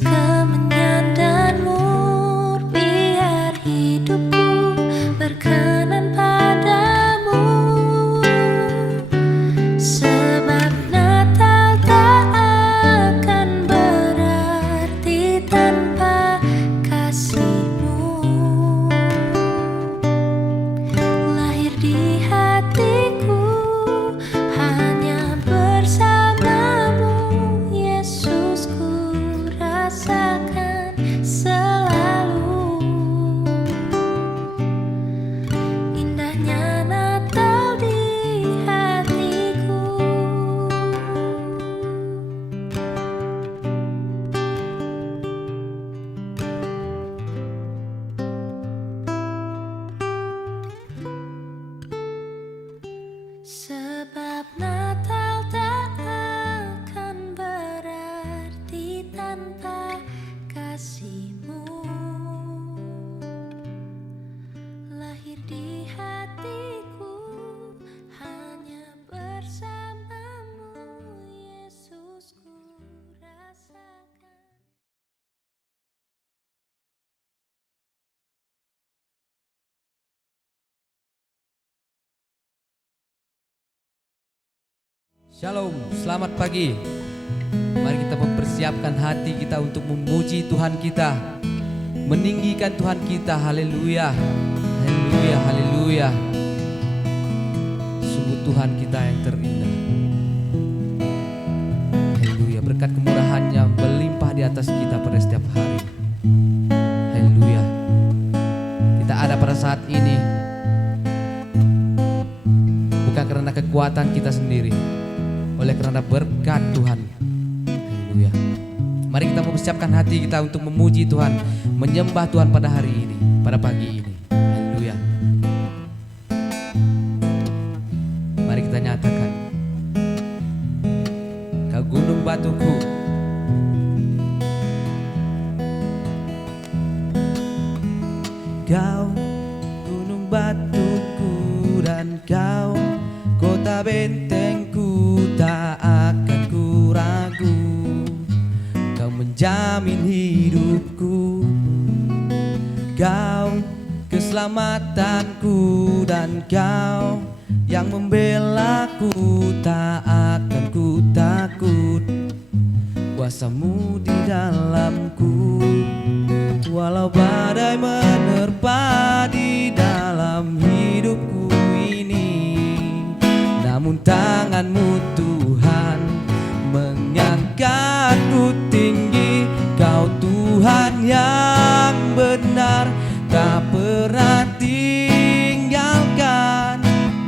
kemenyan dan mur, biar hidupku berkenan padamu. Sebab Natal tak akan berarti tanpa kasih-Mu. Lahir di hatiku hanya bersamamu, Yesus, ku rasakan selalu indahnya Natal di hatiku. Sebab Natal tak akan berarti tanpa kasih-Mu. Lahir di hatiku hanya bersamamu, Yesus, ku rasakan. Shalom, selamat pagi. Mari kita mempersiapkan hati kita untuk memuji Tuhan kita, meninggikan Tuhan kita. Haleluya, haleluya, haleluya. Sungguh Tuhan kita yang terindah. Haleluya, berkat kemurahan-Nya melimpah di atas kita pada setiap hari. Haleluya. Kita ada pada saat ini bukan karena kekuatan kita sendiri, oleh karena berkat Tuhan. Haleluya. Mari kita mempersiapkan hati kita untuk memuji Tuhan, menyembah Tuhan pada hari ini, pada pagi ini. Haleluya. Mari kita nyatakan, Kau gunung batuku, Kau gunung batuku, dan Kau kota bentengku, tak akan ku ragu. Kau menjamin hidupku, Kau keselamatanku, dan Kau yang membelaku, tak akan ku takut. Kuasa-Mu di dalamku, walau badai menerpa di dalam hidupku ini, namun tangan-Mu Tuhan mengangkatku tinggi. Kau Tuhan yang benar, tak pernah tinggalkan.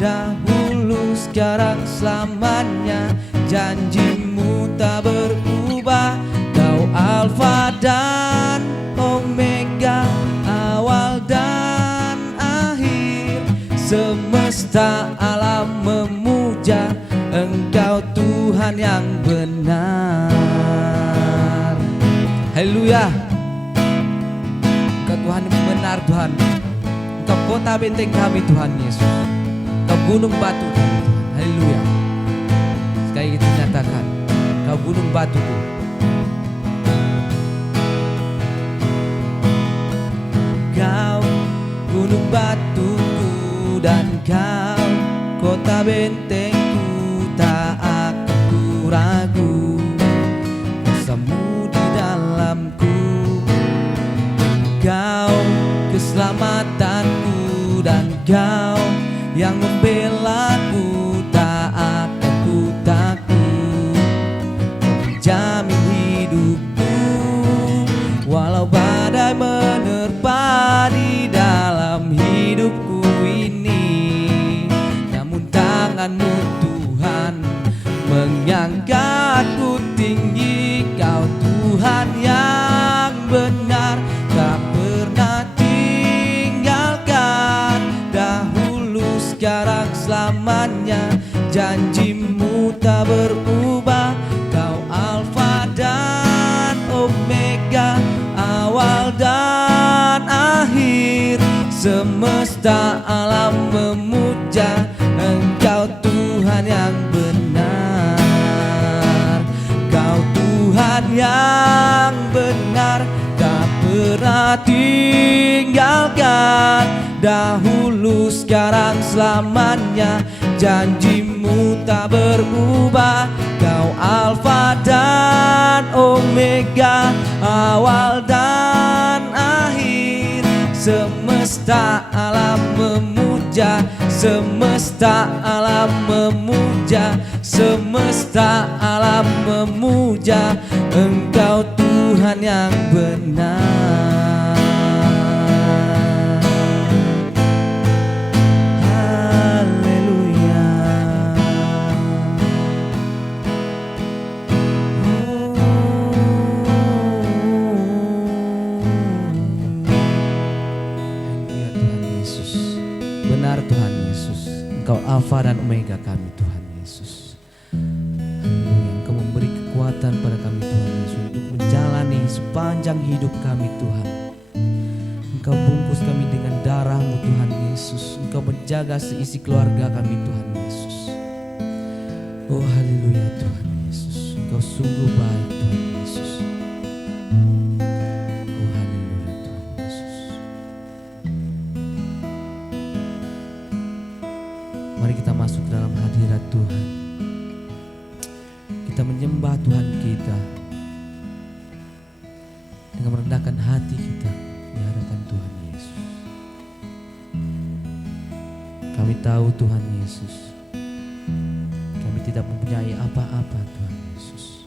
Dahulu, sekarang, selamanya, janji-Mu tak berubah. Kau Alfa dan Omega, awal dan akhir. Semesta alam memuja Engkau Tuhan yang benar. Haleluya. Engkau Tuhan yang benar, Tuhan. Engkau kota benteng kami, Tuhan Yesus. Engkau gunung batu kami, Tuhan. Haleluya. Sekali kita nyatakan, Kau gunung batuku. Kau gunung batuku, dan Kau kota bentengku, tak akan ku ragu. Kuasa-Mu di dalamku, Kau keselamatanku, dan Kau yang membelaku, tak akan ku takut. Kau menjamin hidupku, walau badai menerpa di dalam hidupku ini, namun tangan-Mu Tuhan mengangkatku tinggi. Kau Tuhan yang benar, tak pernah tinggalkan. Dahulu, sekarang, selamanya, janji-Mu tak berubah. Kau Alfa dan Omega, awal dan akhir. Semesta alam memuja Engkau Tuhan yang benar. Kau Tuhan yang benar. benar, tak pernah tinggalkan. Dahulu, sekarang, selamanya, janjimu tak berubah. Kau Alfa dan Omega, awal dan akhir. Semesta alam memuja, semesta alam memuja, semesta alam memuja Engkau Tuhan yang benar. Haleluya. Haleluya Tuhan Yesus. Benar Tuhan Yesus, Engkau Alfa dan Omega kami Tuhan Yesus. Haleluya. Engkau memberi kekuatan pada kami Tuhan Yesus untuk menjalani sepanjang hidup kami Tuhan. Engkau bungkus kami dengan darah-Mu Tuhan Yesus. Engkau menjaga seisi keluarga kami Tuhan Yesus. Oh haleluya Tuhan Yesus, Engkau sungguh baik Tuhan Yesus. Oh haleluya Tuhan Yesus. Mari kita masuk dalam hadirat Tuhan. Kita menyembah Tuhan kita dengan merendahkan hati kita di hadapan Tuhan Yesus. Kami tahu Tuhan Yesus, kami tidak mempunyai apa-apa Tuhan Yesus.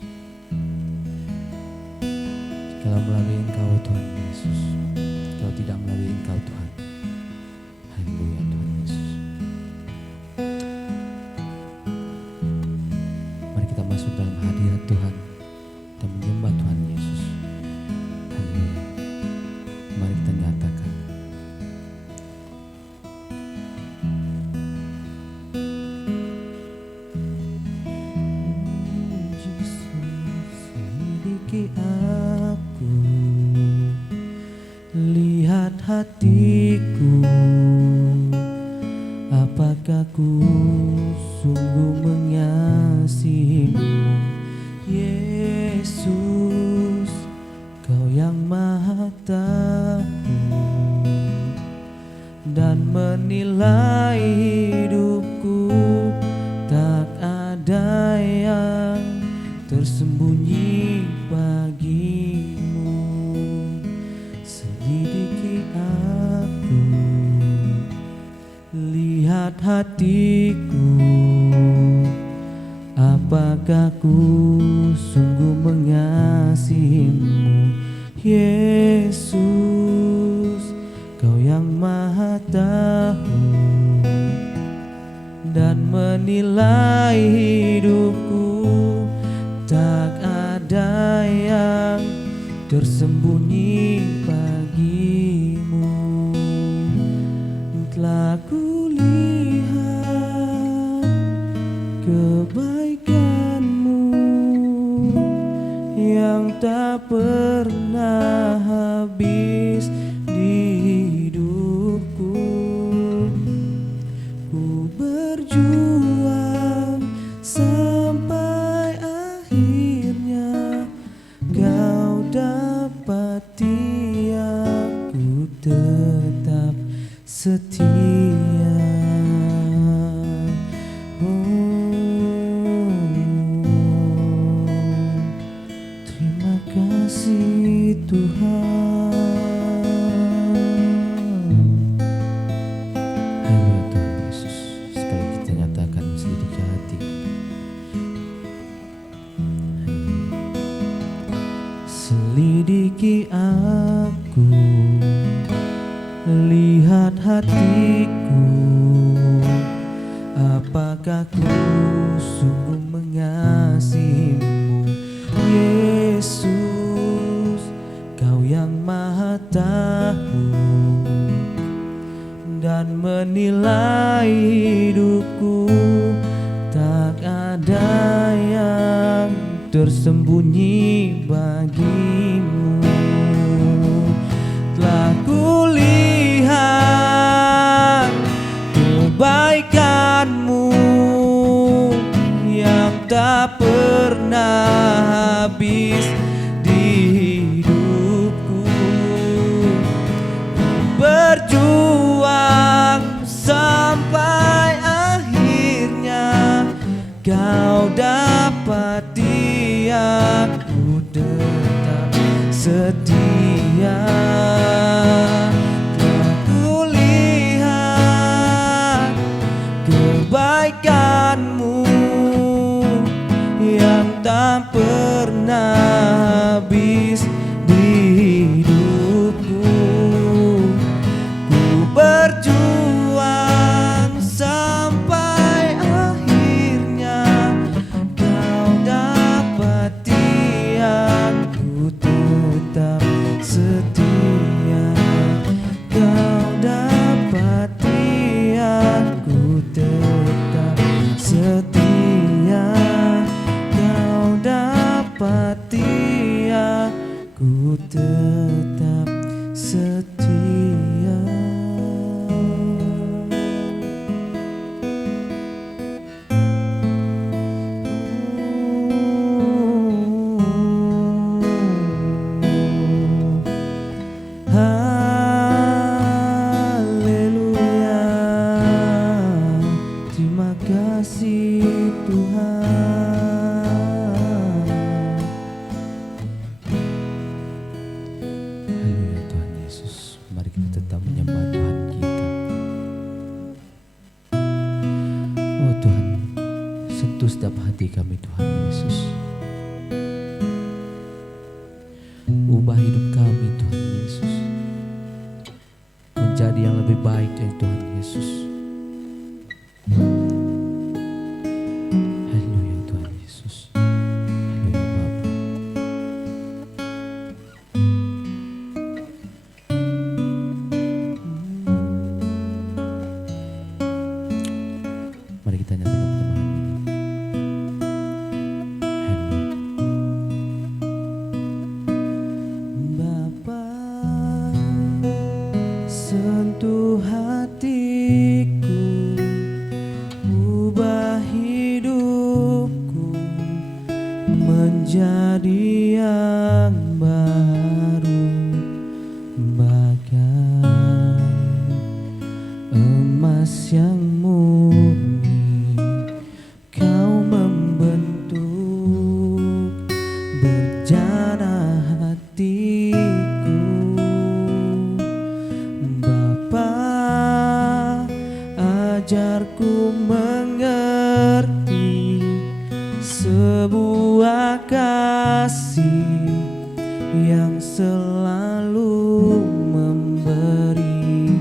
Kalau melalui Engkau Tuhan Yesus, kalau tidak melalui Engkau Tuhan. Haleluya Tuhan Yesus. Mari kita masuk dalam hadirat Tuhan dan menyembah Tuhan Yesus. Haleluya. Mari kita nyatakan. Yesus, selidiki aku, lihat hatiku, apakah ku sungguh mengasihimu. Yesus, Kau yang Maha Tahu dan menilai hidupku, tak ada yang tersembunyi bagimu. Selidiki aku, lihat hatiku, apakah ku sungguh mengasihimu. Yesus, Kau yang Maha Tahu dan menilai hidupku, tak ada yang tersembunyi bagimu. Telah kulihat kebaikan-Mu yang tak pernah habis di hidupku. Ku berjuang sampai akhirnya Kau dapati aku tetap setia. Terima kasih Tuhan. Haleluya Tuhan Yesus. Sekali kita nyatakan selidiki hati. Selidiki aku, lihat hatiku, apakah ku sungguh mengasihimu. Yesus, Kau yang Maha Tahu dan menilai hidupku, tak ada yang tersembunyi bagimu. Telah kulihat kebaikan-Mu yang tak pernah habis di hidupku. setia. Telah kulihat kebaikan-Mu yang tak pernah habis di hidupku. Ku berjuang sampai akhirnya Kau dapati aku tetap setia. Kau dapati aku tetap setia. Kau dapati aku tetap setia. Haleluya, terima kasih Tuhan. Haleluya Tuhan Yesus, mari kita tetap menyembah Tuhan kita. Oh Tuhan, sentuh setiap hati kami Tuhan Yesus. Ubah hidup kami Tuhan Yesus menjadi yang lebih baik ya Tuhan Yesus. Haleluya Tuhan Yesus. Haleluya Bapa. Mari kita nyatakan penyembahan ini. Bapa, sentuh hatiku, ubah hidupku menjadi yang baru, bagai emas yang murni. Kau membentuk berjana hatiku. Bapa, ajarku mengerti sebuah kasih yang selalu memberi,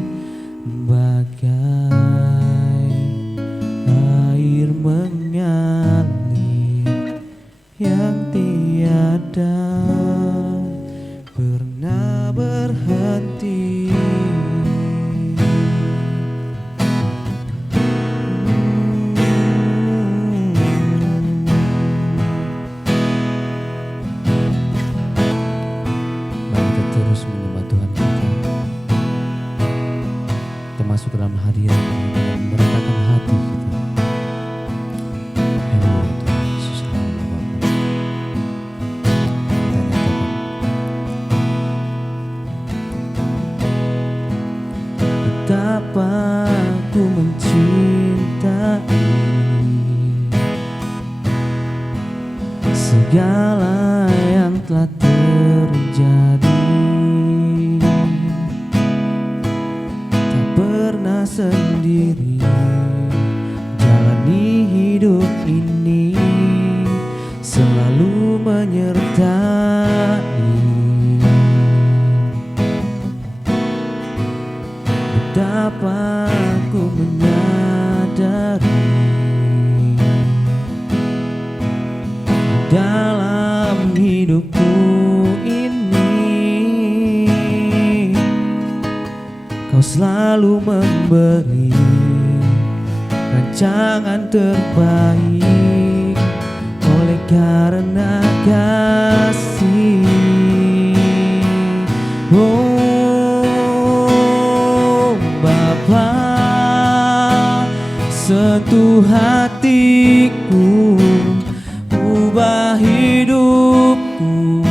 bagai air mengalir yang tiada pernah berhenti. Mari kita terus menyembah Tuhan kita. Kita masuk ke dalam hadirat dan meratakan hati kita. Haleluya Tuhan Yesus. Haleluya Bapa. Kita nyatakan, betapa aku mencintai segala yang telah terjadi. Tak pernah sendiri jalani hidup ini, selalu menyertai. Betapa aku menyadari dalam hidupku ini Kau selalu memberi rancangan terbaik oleh karena kasih. Oh Bapa, sentuh hatiku, ubah hidupku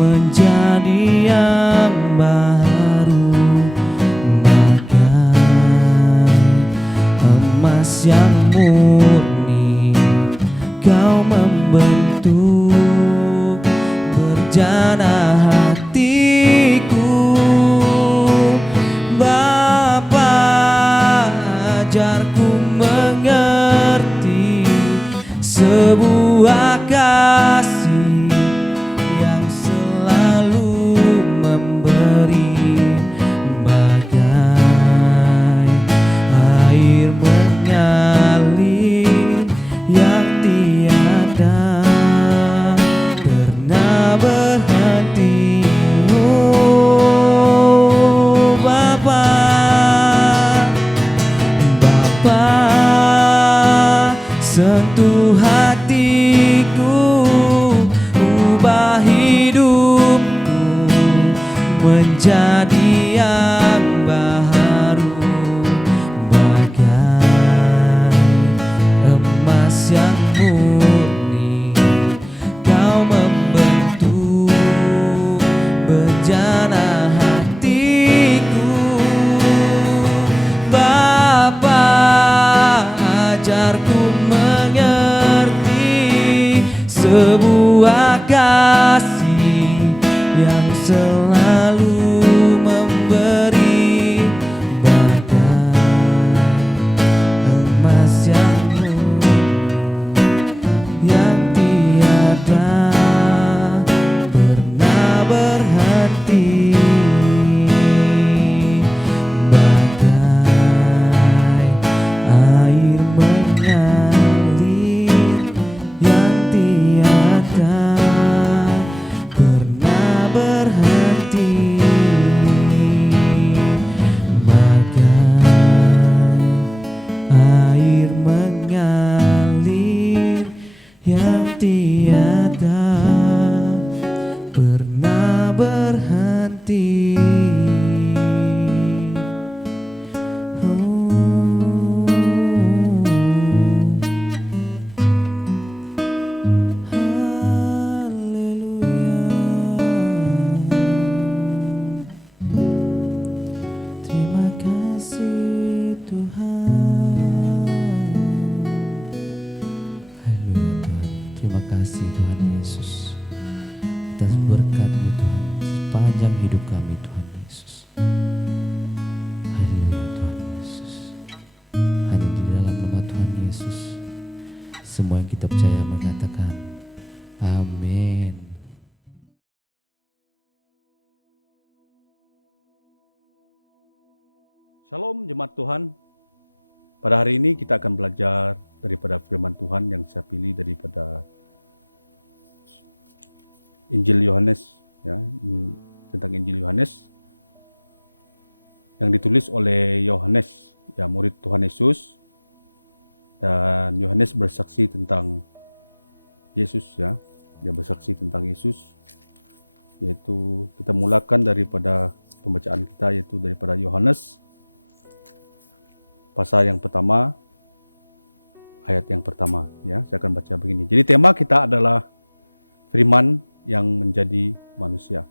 menjadi yang baru, bagai emas yang murni. Kau membentuk berjana hati menjadi yang baru, bagai emas yang murni. Kau membentuk bejana hatiku. Bapa, ajarku mengerti sebuah kasih yang selalu memberi, bagai emas yang murni yang tiada pernah berhenti, bagai air mengalir yang tiada pernah berhenti, bagai air mengalir yang tiada pernah berhenti. Terima kasih Tuhan. Haleluya Tuhan. Terima kasih Tuhan Yesus atas berkat-Mu Tuhan sepanjang hidup kami Tuhan Yesus. Haleluya Tuhan Yesus. Hanya di dalam nama Tuhan Yesus semua yang kita percaya mengatakan amin. Shalom jemaat Tuhan. Pada hari ini kita akan belajar daripada firman Tuhan yang saya pilih daripada Injil Yohanes, ya, tentang Injil Yohanes yang ditulis oleh Yohanes, ya, murid Tuhan Yesus. Dan Yohanes bersaksi tentang Yesus, ya. Dia bersaksi tentang Yesus. Yaitu kita mulakan daripada pembacaan kita, yaitu daripada Yohanes pasal yang pertama, ayat yang pertama, ya. Saya akan baca begini. Jadi tema kita adalah firman yang menjadi manusia.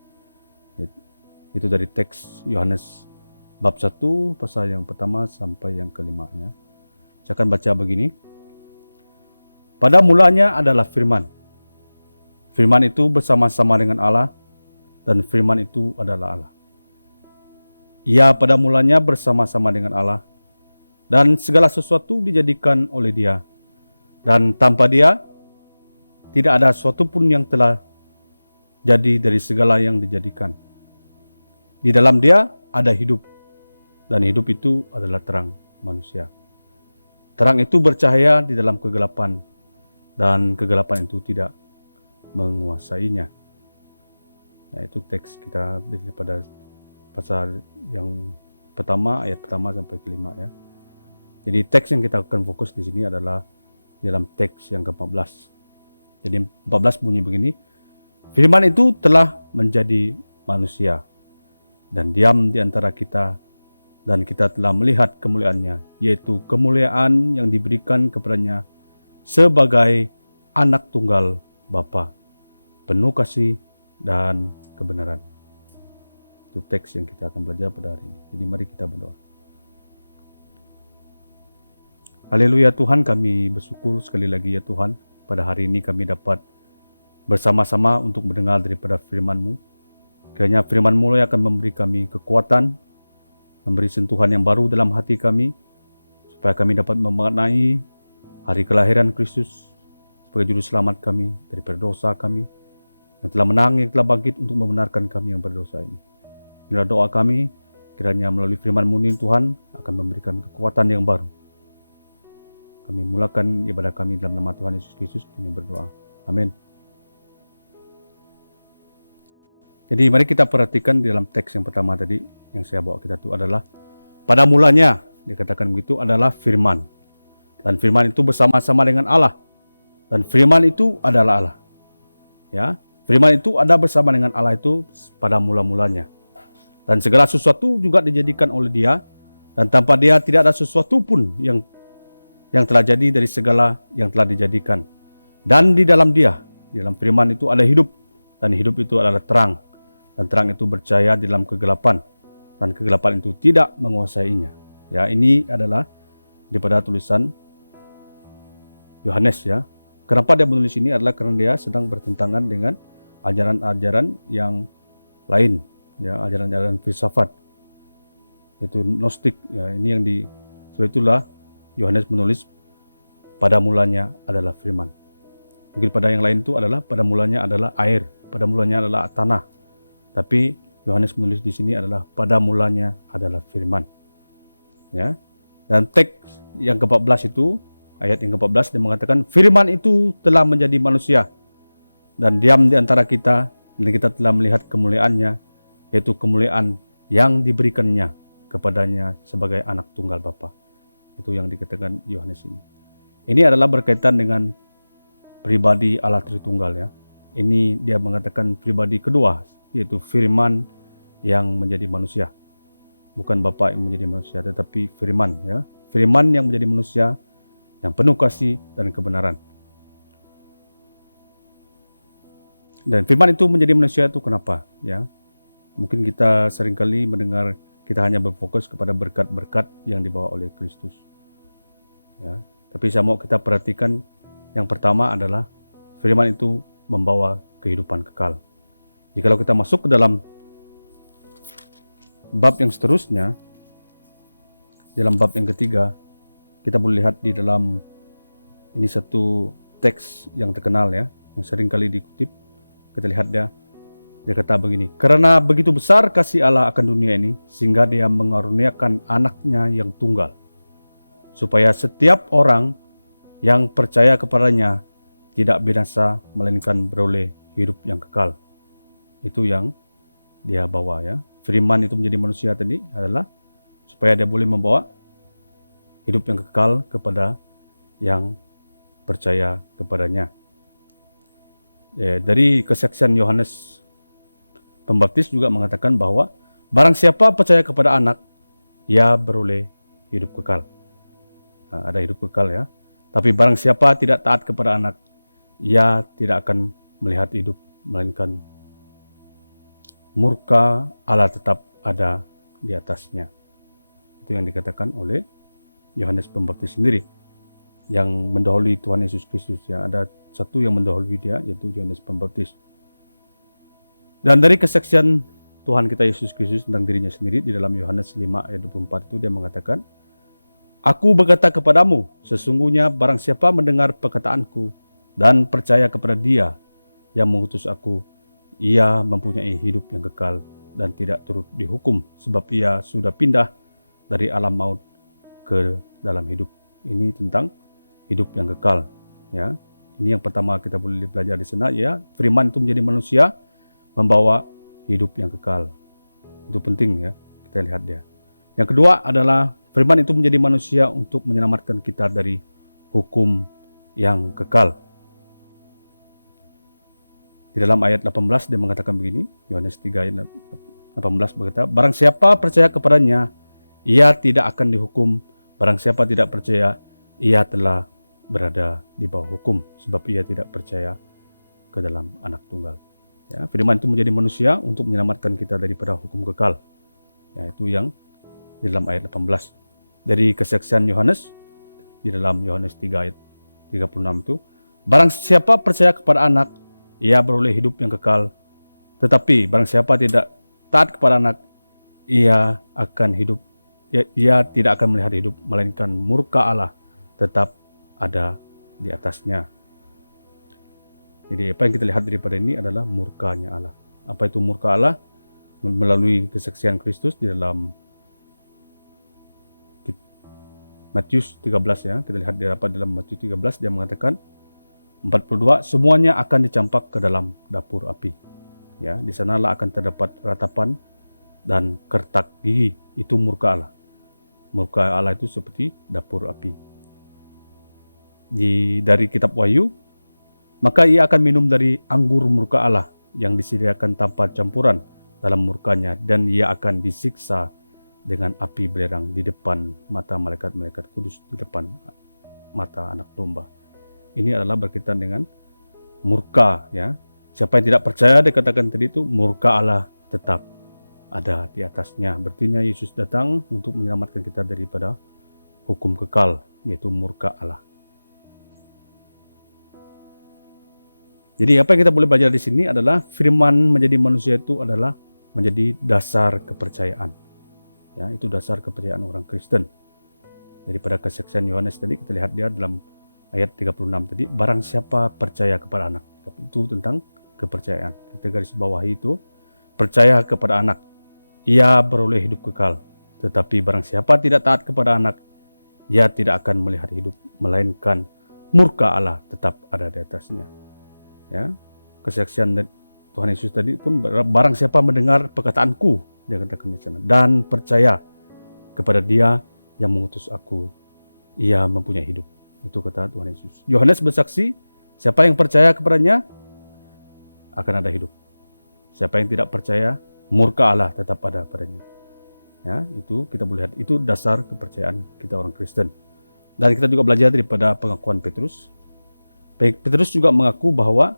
Itu dari teks Yohanes bab 1 pasal yang pertama sampai yang kelima, ya. Saya akan baca begini. Pada mulanya adalah firman. Firman itu bersama-sama dengan Allah dan firman itu adalah Allah. Ia pada mulanya bersama-sama dengan Allah. Dan segala sesuatu dijadikan oleh Dia. Dan tanpa Dia, tidak ada sesuatu pun yang telah jadi dari segala yang dijadikan. Di dalam Dia ada hidup. Dan hidup itu adalah terang manusia. Terang itu bercahaya di dalam kegelapan. Dan kegelapan itu tidak menguasainya. Nah, itu teks kita daripada pasal yang pertama, ayat pertama sampai kelima, ya. Jadi teks yang kita akan fokus di sini adalah dalam teks yang ke-14. Jadi 14 bunyi begini. Firman itu telah menjadi manusia dan diam di antara kita, dan kita telah melihat kemuliaannya, yaitu kemuliaan yang diberikan kepadanya sebagai anak tunggal Bapa, penuh kasih dan kebenaran. Itu teks yang kita akan belajar pada hari ini. Jadi mari kita berdoa. Haleluya Tuhan, kami bersyukur sekali lagi ya Tuhan, pada hari ini kami dapat bersama-sama untuk mendengar daripada firman-Mu. Kiranya firman-Mu yang akan memberi kami kekuatan, memberi sentuhan yang baru dalam hati kami, supaya kami dapat memaknai hari kelahiran Kristus sebagai juru selamat kami daripada dosa kami, yang telah menang, yang telah bangkit untuk membenarkan kami yang berdosa ini. Inilah doa kami, kiranya melalui firman-Mu ini Tuhan akan memberikan kekuatan yang baru. Kami mulakan ibadah kami dalam nama Tuhan Yesus Kristus, kami berdoa. Amin. Jadi mari kita perhatikan di dalam teks yang pertama tadi, yang saya bawa kita itu adalah, pada mulanya, dikatakan begitu, adalah firman. Dan firman itu bersama-sama dengan Allah. Dan firman itu adalah Allah. Ya, firman itu ada bersama dengan Allah itu pada mula-mulanya. Dan segala sesuatu juga dijadikan oleh Dia, dan tanpa Dia tidak ada sesuatu pun yang telah jadi dari segala yang telah dijadikan. Dan di dalam Dia, di dalam firman itu ada hidup, dan hidup itu adalah terang. Dan terang itu bercahaya di dalam kegelapan, dan kegelapan itu tidak menguasainya. Ya, ini adalah daripada tulisan Yohanes ya. Kenapa dia menulis ini adalah karena dia sedang bertentangan dengan ajaran-ajaran yang lain, ya, ajaran-ajaran filsafat, yaitu Gnostik. Ya, ini yang sebab itulah Yohanes menulis pada mulanya adalah firman. Mungkin pada yang lain itu adalah pada mulanya adalah air, pada mulanya adalah tanah. Tapi Yohanes menulis di sini adalah pada mulanya adalah firman. Ya. Dan teks yang ke-14 itu, ayat yang ke-14 dia mengatakan firman itu telah menjadi manusia dan diam di antara kita, dan kita telah melihat kemuliaannya, yaitu kemuliaan yang diberikannya kepadanya sebagai anak tunggal Bapa. Itu yang dikatakan Yohanes ini. Ini adalah berkaitan dengan pribadi Allah Tritunggal ya. Ini dia mengatakan pribadi kedua, yaitu firman yang menjadi manusia. Bukan Bapa yang menjadi manusia, tetapi firman ya. Firman yang menjadi manusia, yang penuh kasih dan kebenaran. Dan firman itu menjadi manusia itu kenapa? Ya, mungkin kita seringkali mendengar kita hanya berfokus kepada berkat-berkat yang dibawa oleh Kristus. Ya, tapi saya mau kita perhatikan yang pertama adalah firman itu membawa kehidupan kekal. Jikalau kita masuk ke dalam bab yang seterusnya, dalam bab yang ketiga, kita boleh lihat di dalam ini satu teks yang terkenal ya, yang sering kali dikutip. Kita lihat dia kata begini, karena begitu besar kasih Allah akan dunia ini, sehingga Dia mengaruniakan anaknya yang tunggal, supaya setiap orang yang percaya kepadanya tidak binasa, melainkan beroleh hidup yang kekal. Itu yang dia bawa ya. Firman itu menjadi manusia tadi adalah supaya dia boleh membawa hidup yang kekal kepada yang percaya kepadanya. Dari kesaksian Yohanes Pembaptis juga mengatakan bahwa barang siapa percaya kepada anak, ia beroleh hidup kekal. Nah, ada hidup kekal ya. Tapi barang siapa tidak taat kepada anak, ia tidak akan melihat hidup, melainkan murka Allah tetap ada di atasnya. Itu yang dikatakan oleh Yohanes Pembaptis sendiri, yang mendahului Tuhan Yesus Kristus. Ya, ada satu yang mendahului dia, yaitu Yohanes Pembaptis. Dan dari kesaksian Tuhan kita Yesus Kristus tentang dirinya sendiri di dalam Yohanes 5 ayat 24 itu dia mengatakan, Aku berkata kepadamu, sesungguhnya barang siapa mendengar perkataanku dan percaya kepada Dia yang mengutus aku, ia mempunyai hidup yang kekal dan tidak turut dihukum, sebab ia sudah pindah dari alam maut ke dalam hidup. Ini tentang hidup yang kekal. Ya, ini yang pertama kita boleh belajar di sana. Ya, firman itu menjadi manusia, membawa hidup yang kekal. Itu penting ya, kita lihat dia. Yang kedua adalah firman itu menjadi manusia untuk menyelamatkan kita dari hukum yang kekal. Di dalam ayat 18 dia mengatakan begini, Yohanes 3 ayat 18 berkata, barang siapa percaya kepadanya, ia tidak akan dihukum. Barang siapa tidak percaya, ia telah berada di bawah hukum, sebab ia tidak percaya ke dalam anak tunggal. Ya, firman itu menjadi manusia untuk menyelamatkan kita daripada hukum kekal. Ya, itu yang di dalam ayat 18. Dari kesaksian Yohanes, di dalam Yohanes 3 ayat 36 itu, barang siapa percaya kepada anak, ia beroleh hidup yang kekal. Tetapi barang siapa tidak taat kepada anak, ia akan hidup, ia tidak akan melihat hidup, melainkan murka Allah tetap ada di atasnya. Jadi apa yang kita lihat daripada ini adalah murkanya Allah. Apa itu murka Allah? Melalui kesaksian Kristus di dalam Matius 13 ya. Kita lihat dalam Matius 13 dia mengatakan 42, semuanya akan dicampak ke dalam dapur api. Ya, di sanalah akan terdapat ratapan dan kertak gigi. Itu murka Allah. Murka Allah itu seperti dapur api. Dari kitab Wahyu, maka ia akan minum dari anggur murka Allah yang disediakan tanpa campuran dalam murkanya, dan ia akan disiksa dengan api belerang di depan mata malaikat-malaikat kudus, di depan mata anak domba. Ini adalah berkaitan dengan murka, ya. Siapa yang tidak percaya, dikatakan tadi itu, murka Allah tetap ada di atasnya. Berarti Yesus datang untuk menyelamatkan kita daripada hukum kekal, yaitu murka Allah. Jadi apa yang kita boleh belajar di sini adalah firman menjadi manusia itu adalah menjadi dasar kepercayaan. Ya, itu dasar kepercayaan orang Kristen. Daripada kesaksian Yohanes tadi kita lihat dia dalam ayat 36 tadi, barang siapa percaya kepada anak. Itu tentang kepercayaan. Kita garis bawahi itu, percaya kepada anak, ia beroleh hidup kekal. Tetapi barang siapa tidak taat kepada anak, ia tidak akan melihat hidup, melainkan murka Allah tetap ada di atasnya. Ya, kesaksian Tuhan Yesus tadi pun, barang siapa mendengar perkataanku, dia katakan di sana, dan percaya kepada Dia yang mengutus aku, ia mempunyai hidup. Itu kata Tuhan Yesus. Yohanes bersaksi, siapa yang percaya kepadanya akan ada hidup. Siapa yang tidak percaya, murka Allah tetap ada padanya. Ya, itu kita boleh lihat, itu dasar kepercayaan kita orang Kristen. Dan kita juga belajar daripada pengakuan Petrus. Petrus juga mengaku bahwa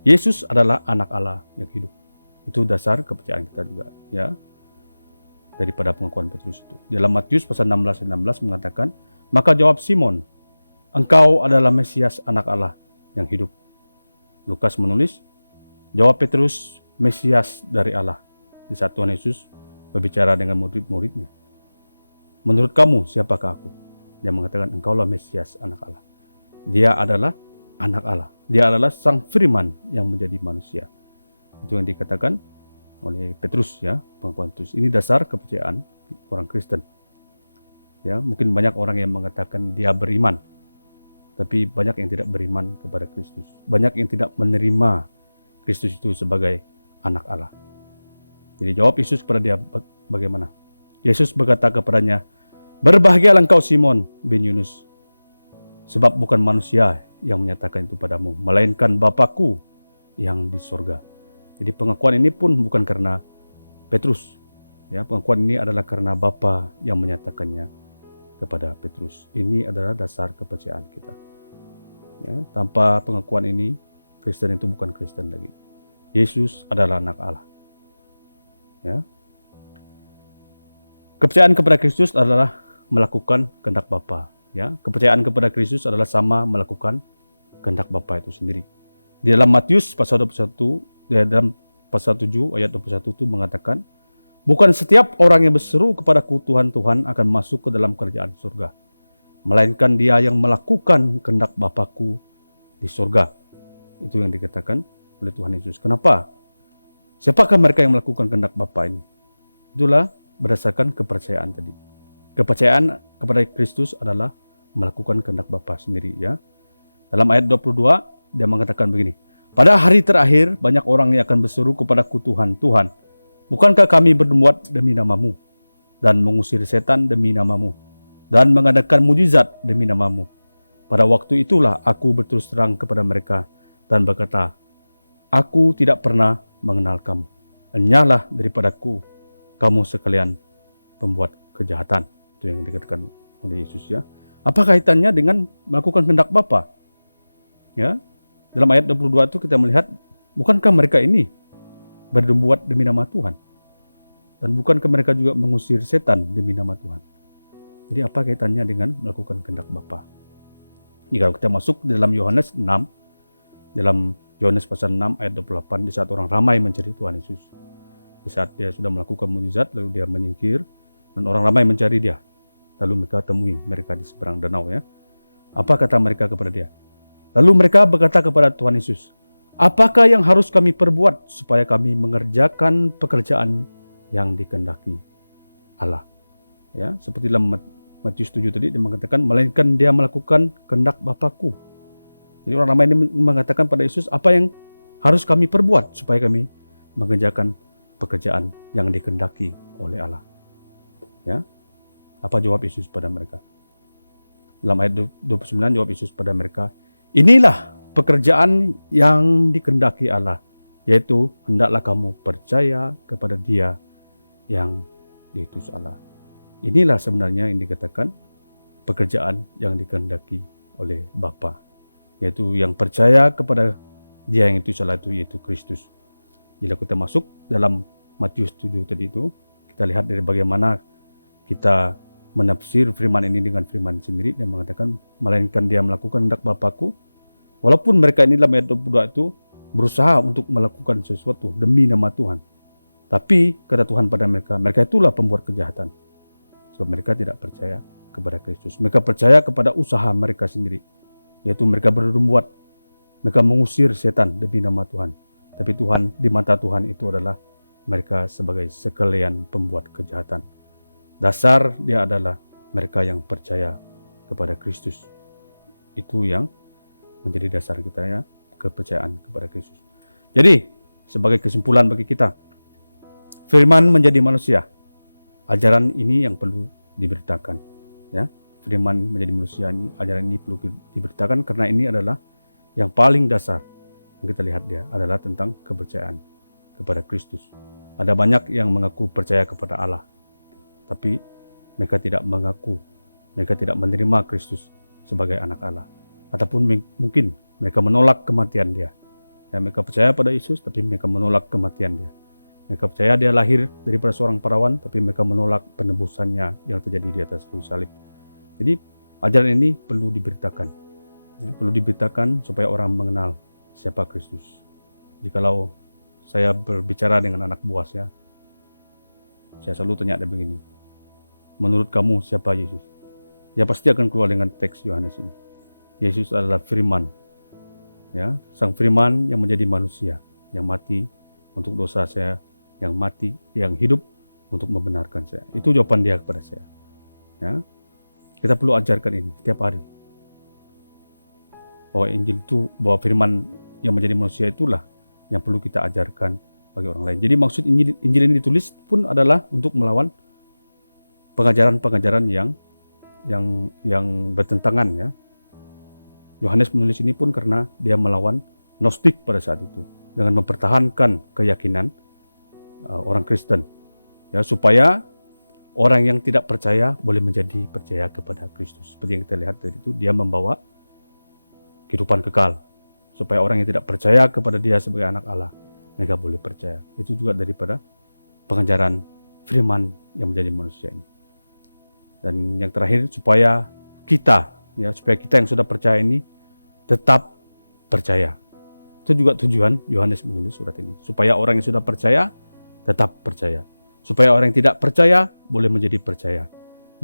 Yesus adalah anak Allah yang hidup. Itu dasar kepercayaan kita juga, ya. Daripada pengakuan Petrus itu. Dalam Matius pasal 16 mengatakan, maka jawab Simon, engkau adalah Mesias anak Allah yang hidup. Lukas menulis, jawab Petrus, Mesias dari Allah. Di saat Tuhan Yesus berbicara dengan murid-muridnya. Menurut kamu, siapakah aku? Dia mengatakan, engkaulah Mesias anak Allah. Dia adalah anak Allah. Dia adalah sang firman yang menjadi manusia. Itu yang dikatakan oleh Petrus, ya, pengakuan Petrus. Ini dasar kepercayaan orang Kristen. Ya, mungkin banyak orang yang mengatakan dia beriman, tapi banyak yang tidak beriman kepada Kristus. Banyak yang tidak menerima Kristus itu sebagai anak Allah. Jadi jawab Yesus kepada dia bagaimana? Yesus berkata kepadanya, berbahagialah engkau Simon bin Yunus, sebab bukan manusia yang menyatakan itu padamu, melainkan Bapa-Ku yang di sorga. Jadi pengakuan ini pun bukan karena Petrus. Ya, pengakuan ini adalah karena Bapa yang menyatakannya kepada Petrus. Ini adalah dasar kepercayaan kita. Ya, tanpa pengakuan ini, Kristen itu bukan Kristen lagi. Yesus adalah anak Allah. Ya. Kepercayaan kepada Kristus adalah melakukan kehendak Bapa. Ya, kepercayaan kepada Kristus adalah sama melakukan kehendak Bapa itu sendiri. Di dalam Matius pasal 21, dalam pasal 7 ayat 21 itu mengatakan, bukan setiap orang yang berseru kepadaku Tuhan, Tuhan akan masuk ke dalam kerajaan surga, melainkan dia yang melakukan kehendak Bapa-Ku di surga. Itu yang dikatakan oleh Tuhan Yesus. Kenapa? Siapakah mereka yang melakukan kehendak Bapa ini? Itulah berdasarkan kepercayaan tadi. Kepercayaan kepada Kristus adalah melakukan kehendak Bapa sendiri, ya. Dalam ayat 22 dia mengatakan begini, pada hari terakhir banyak orang yang akan berseru kepadaku Tuhan, Tuhan, bukankah kami berbuat demi namamu dan mengusir setan demi namamu dan mengadakan mujizat demi namamu? Pada waktu itulah aku berterus terang kepada mereka dan berkata, aku tidak pernah mengenal kamu. Enyahlah daripadaku, kamu sekalian pembuat kejahatan. Itu yang dikatakan oleh Yesus, ya. Apa kaitannya dengan melakukan kehendak Bapa? Ya. Dalam ayat 22 itu kita melihat, bukankah mereka ini berbuat demi nama Tuhan? Dan bukankah mereka juga mengusir setan demi nama Tuhan? Jadi apa kaitannya dengan melakukan kehendak Bapa? Ini kalau kita masuk dalam Yohanes 6, dalam Yohanes pasal 6 ayat 28, di saat orang ramai mencari Tuhan Yesus. Di saat dia sudah melakukan mukjizat, lalu dia menyingkir, dan orang ramai mencari dia. Lalu mereka temui mereka di seberang danau, ya. Apa kata mereka kepada dia? Lalu mereka berkata kepada Tuhan Yesus, apakah yang harus kami perbuat supaya kami mengerjakan pekerjaan yang dikehendaki Allah? Ya, seperti dalam Matius 7 tadi dia mengatakan, melainkan dia melakukan kehendak Bapa-Ku. Jadi orang ramai ini mengatakan pada Yesus, apa yang harus kami perbuat supaya kami mengerjakan pekerjaan yang dikehendaki oleh Allah? Ya, apa jawab Yesus pada mereka? Dalam ayat 29 jawab Yesus pada mereka, inilah pekerjaan yang dikehendaki Allah, yaitu hendaklah kamu percaya kepada Dia yang diutus Allah. Inilah sebenarnya yang dikatakan pekerjaan yang dikehendaki oleh Bapa, yaitu yang percaya kepada Dia yang diutus Allah itu, yaitu Kristus. Bila kita masuk dalam Matius 7 tadi itu, kita lihat dari bagaimana kita menafsir firman ini dengan firman sendiri dan mengatakan, melainkan dia melakukan hendak Bapakku. Walaupun mereka ini dalam ayat 22 itu berusaha untuk melakukan sesuatu demi nama Tuhan, tapi kata Tuhan pada mereka, mereka itulah pembuat kejahatan. Sebab mereka tidak percaya kepada Kristus. Mereka percaya kepada usaha mereka sendiri, yaitu mereka berbuat, mereka mengusir setan demi nama Tuhan. Tapi Tuhan, di mata Tuhan itu adalah mereka sebagai sekalian pembuat kejahatan. Dasar dia adalah mereka yang percaya kepada Kristus. Itu yang menjadi dasar kita, ya, kepercayaan kepada Kristus. Jadi, sebagai kesimpulan bagi kita, firman menjadi manusia. Ajaran ini yang perlu diberitakan, ya. Firman menjadi manusia ini, ajaran ini perlu diberitakan karena ini adalah yang paling dasar. Yang kita lihat dia adalah tentang kepercayaan kepada Kristus. Ada banyak yang mengaku percaya kepada Allah, tapi mereka tidak mengaku, mereka tidak menerima Kristus sebagai anak Allah. Ataupun mungkin mereka menolak kematian dia. Ya, mereka percaya pada Yesus, tapi mereka menolak kematian dia. Mereka percaya dia lahir daripada seorang perawan, tapi mereka menolak penebusannya yang terjadi di atas kayu salib. Jadi ajaran ini perlu diberitakan, ya, perlu diberitakan supaya orang mengenal siapa Kristus. Jikalau saya berbicara dengan anak buah saya selalu tanya dia begini, menurut kamu siapa Yesus? Ya pasti akan keluar dengan teks Yohanes ini. Yesus adalah firman, ya, sang firman yang menjadi manusia, yang mati untuk dosa saya, yang mati, yang hidup untuk membenarkan saya. Itu jawaban dia kepada saya. Ya, kita perlu ajarkan ini setiap hari. Bahwa Injil itu, bahwa firman yang menjadi manusia itulah yang perlu kita ajarkan bagi orang lain. Jadi maksud Injil ini ditulis pun adalah untuk melawan pengajaran-pengajaran yang bertentangan, ya. Yohanes menulis ini pun karena dia melawan Gnostik pada saat itu dengan mempertahankan keyakinan orang Kristen, ya, supaya orang yang tidak percaya boleh menjadi percaya kepada Kristus. Seperti yang kita lihat tadi itu, dia membawa kehidupan kekal supaya orang yang tidak percaya kepada dia sebagai anak Allah, mereka boleh percaya. Itu juga daripada pengajaran firman yang menjadi manusia ini. Dan yang terakhir, supaya kita yang sudah percaya ini tetap percaya. Itu juga tujuan Yohanes menulis surat ini, supaya orang yang sudah percaya tetap percaya, supaya orang yang tidak percaya boleh menjadi percaya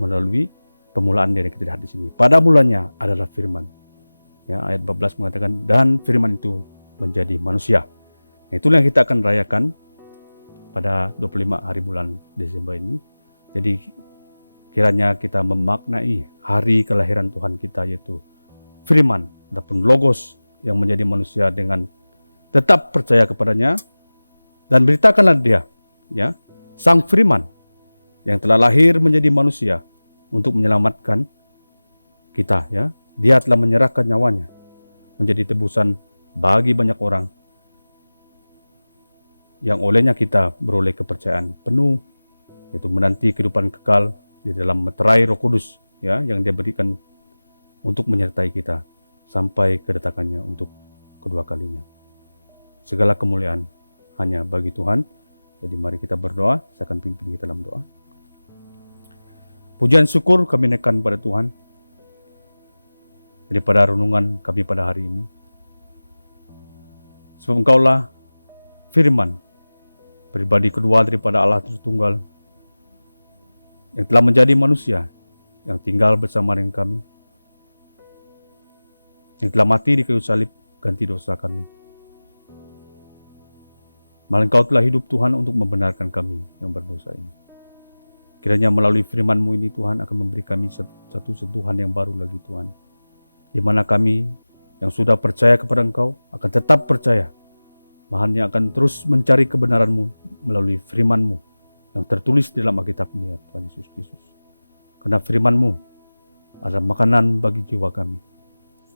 melalui pemulaan yang kita lihat di sini. Pada mulanya adalah firman. Ya, ayat 14 mengatakan, dan firman itu menjadi manusia. Nah, itulah yang kita akan rayakan pada 25 hari bulan Desember ini. Jadi kiranya kita memaknai hari kelahiran Tuhan kita, yaitu firman ataupun logos yang menjadi manusia, dengan tetap percaya kepadanya dan beritakanlah dia, ya, sang firman yang telah lahir menjadi manusia untuk menyelamatkan kita, ya. Dia telah menyerahkan nyawanya menjadi tebusan bagi banyak orang, yang olehnya kita beroleh kepercayaan penuh, yaitu menanti kehidupan kekal di dalam meterai Roh Kudus, ya, yang dia berikan untuk menyertai kita sampai kedatangannya untuk kedua kalinya. Segala kemuliaan hanya bagi Tuhan. Jadi mari kita berdoa. Saya akan pimpin kita dalam doa. Pujian syukur kami naikkan pada Tuhan daripada renungan kami pada hari ini. Sebab Engkaulah firman, pribadi kedua daripada Allah Tritunggal, yang telah menjadi manusia, yang tinggal bersama dengan kami, yang telah mati di kayu salib ganti dosa kami. Malah Engkau telah hidup Tuhan untuk membenarkan kami yang berdosa ini. Kiranya melalui firman-Mu ini Tuhan akan memberi kami satu sentuhan yang baru lagi Tuhan, di mana kami yang sudah percaya kepada Engkau akan tetap percaya, bahkan akan terus mencari kebenaran-Mu melalui firman-Mu yang tertulis di dalam Alkitab ini, ya Tuhan Yesus Kristus. Karena firman-Mu adalah makanan bagi jiwa kami.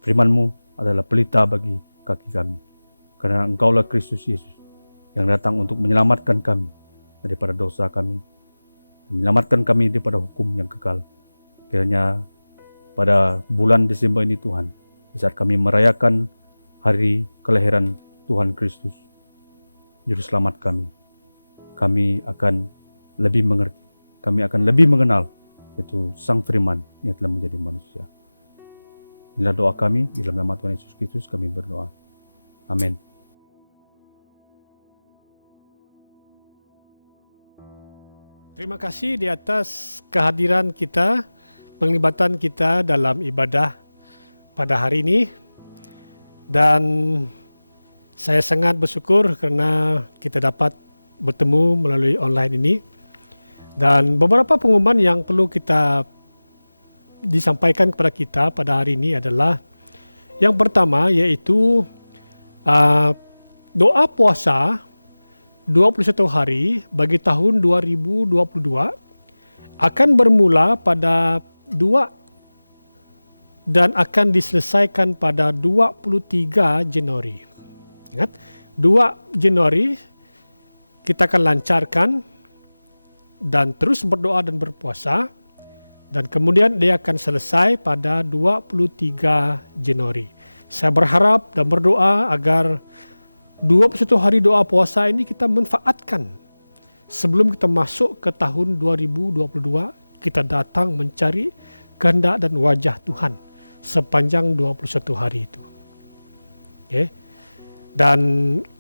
Firman-Mu adalah pelita bagi kaki kami. Karena Engkaulah Kristus Yesus yang datang untuk menyelamatkan kami daripada dosa kami, menyelamatkan kami daripada hukum yang kekal. Kiranya pada bulan Desember ini Tuhan, di saat kami merayakan hari kelahiran Tuhan Kristus, Juru Selamat kami akan lebih mengerti, kami akan lebih mengenal yaitu Sang Firman yang telah menjadi manusia. Inilah doa kami, di dalam nama Tuhan Yesus Kristus kami berdoa. Amin. Terima kasih di atas kehadiran kita, penglibatan kita dalam ibadah pada hari ini. Dan saya sangat bersyukur karena kita dapat bertemu melalui online ini. Dan beberapa pengumuman yang perlu kita disampaikan kepada kita pada hari ini adalah yang pertama yaitu doa puasa 21 hari bagi tahun 2022 akan bermula pada 2 dan akan diselesaikan pada 23 Januari. Ingat, 2 Januari kita akan lancarkan dan terus berdoa dan berpuasa, dan kemudian dia akan selesai pada 23 Januari. Saya berharap dan berdoa agar 21 hari doa puasa ini kita manfaatkan sebelum kita masuk ke tahun 2022, kita datang mencari kehendak dan wajah Tuhan sepanjang 21 hari itu. Okay. Dan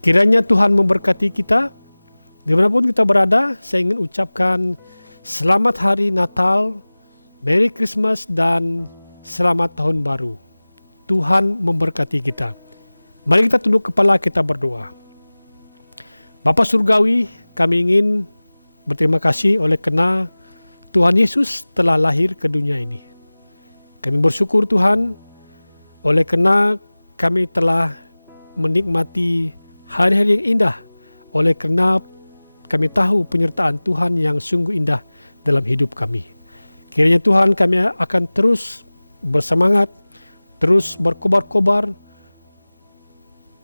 kiranya Tuhan memberkati kita dimanapun kita berada. Saya ingin ucapkan selamat hari Natal, Merry Christmas, dan selamat tahun baru. Tuhan memberkati kita. Mari kita tunduk kepala, kita berdoa. Bapa Surgawi, kami ingin berterima kasih oleh karena Tuhan Yesus telah lahir ke dunia ini. Kami bersyukur Tuhan oleh karena kami telah menikmati hari-hari yang indah, oleh karena kami tahu penyertaan Tuhan yang sungguh indah dalam hidup kami. Kiranya Tuhan kami akan terus bersemangat, terus berkobar-kobar,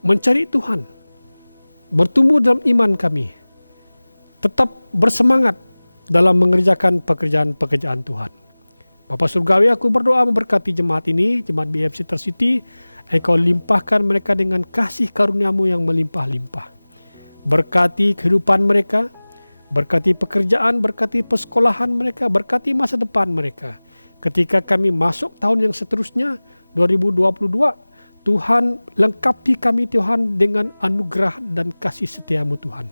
mencari Tuhan, bertumbuh dalam iman kami, tetap bersemangat dalam mengerjakan pekerjaan-pekerjaan Tuhan. Bapa Surgawi, aku berdoa memberkati jemaat ini, jemaat BFC Intercity, Engkau limpahkan mereka dengan kasih karunia-Mu yang melimpah-limpah. Berkati kehidupan mereka, berkati pekerjaan, berkati persekolahan mereka, berkati masa depan mereka. Ketika kami masuk tahun yang seterusnya, 2022, Tuhan lengkapi kami Tuhan dengan anugerah dan kasih setia-Mu Tuhan.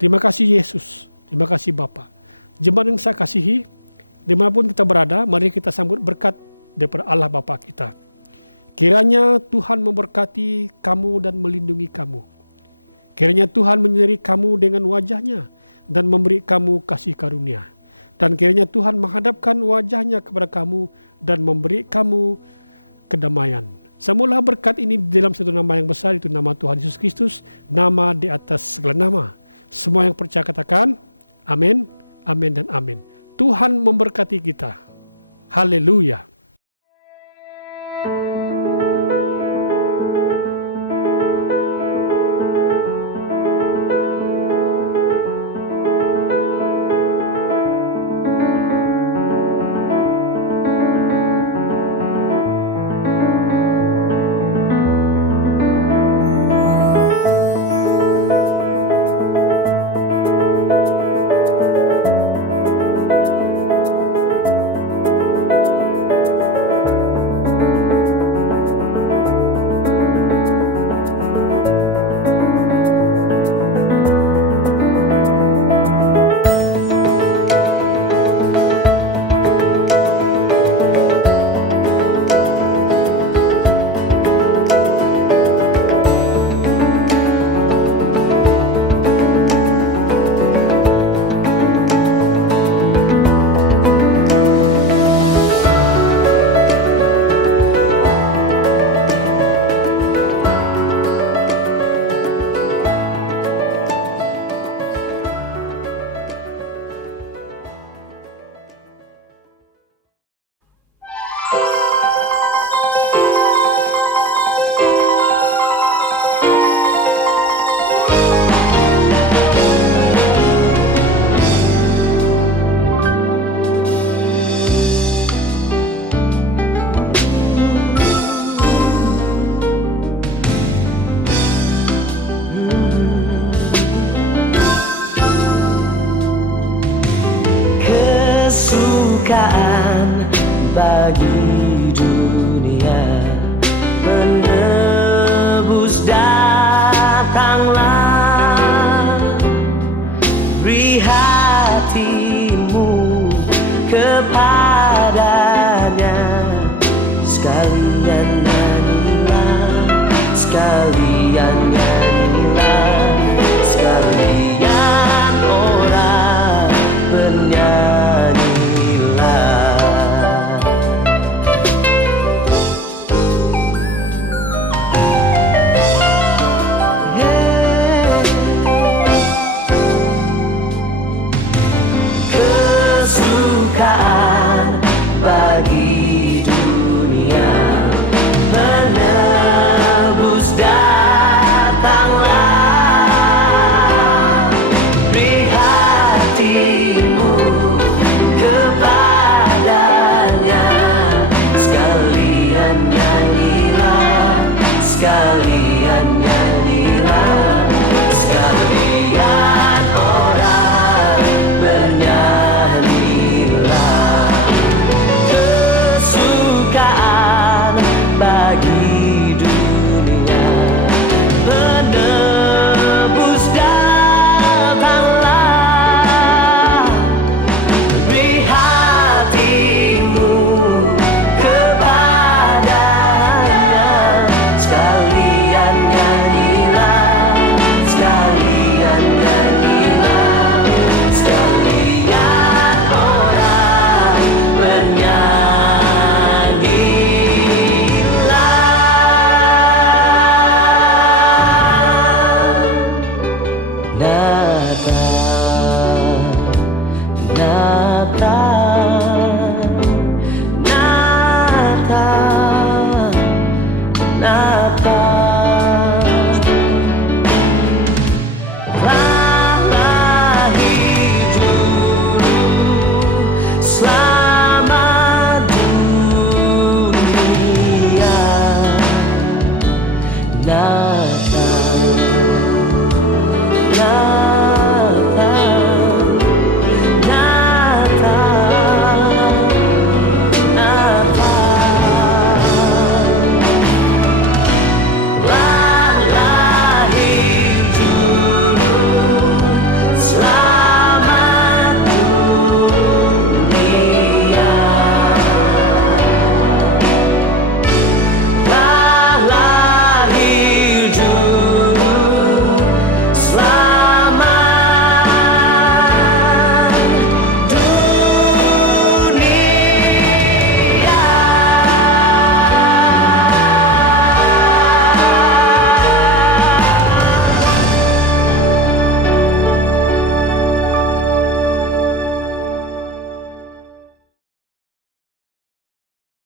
Terima kasih Yesus, terima kasih Bapa. Jemaat yang saya kasihi, dimanapun kita berada, mari kita sambut berkat daripada Allah Bapa kita. Kiranya Tuhan memberkati kamu dan melindungi kamu. Kiranya Tuhan menyertai kamu dengan wajah-Nya dan memberi kamu kasih karunia. Dan kiranya Tuhan menghadapkan wajah-Nya kepada kamu dan memberi kamu kedamaian. Semualah berkat ini dalam satu nama yang besar, itu nama Tuhan Yesus Kristus, nama di atas segala nama. Semua yang percaya katakan, amin, amin, dan amin. Tuhan memberkati kita. Haleluya. kesukaan bagi dunia. Menebus datanglah, beri hatimu kepadanya. Sekalian nyanyilah, sekalian